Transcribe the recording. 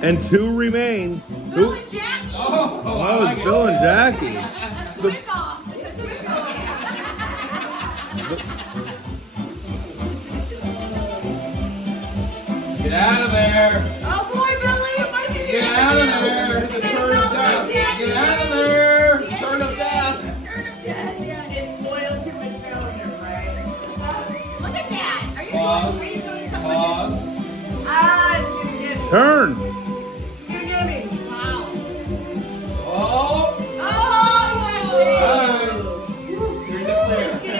And 2 remain. Bill and Jackie. Oh, it's Bill and Jackie. It's a switch off. It's a switch off. Get out of there. Oh boy, Billy, it might be Get out of there. The turn of death. Get out of there. Turn of death. Turn of death, yeah. It's loyalty with failure, right? Look at that. Are you Pause. doing something? Pause. It's gonna get Turn.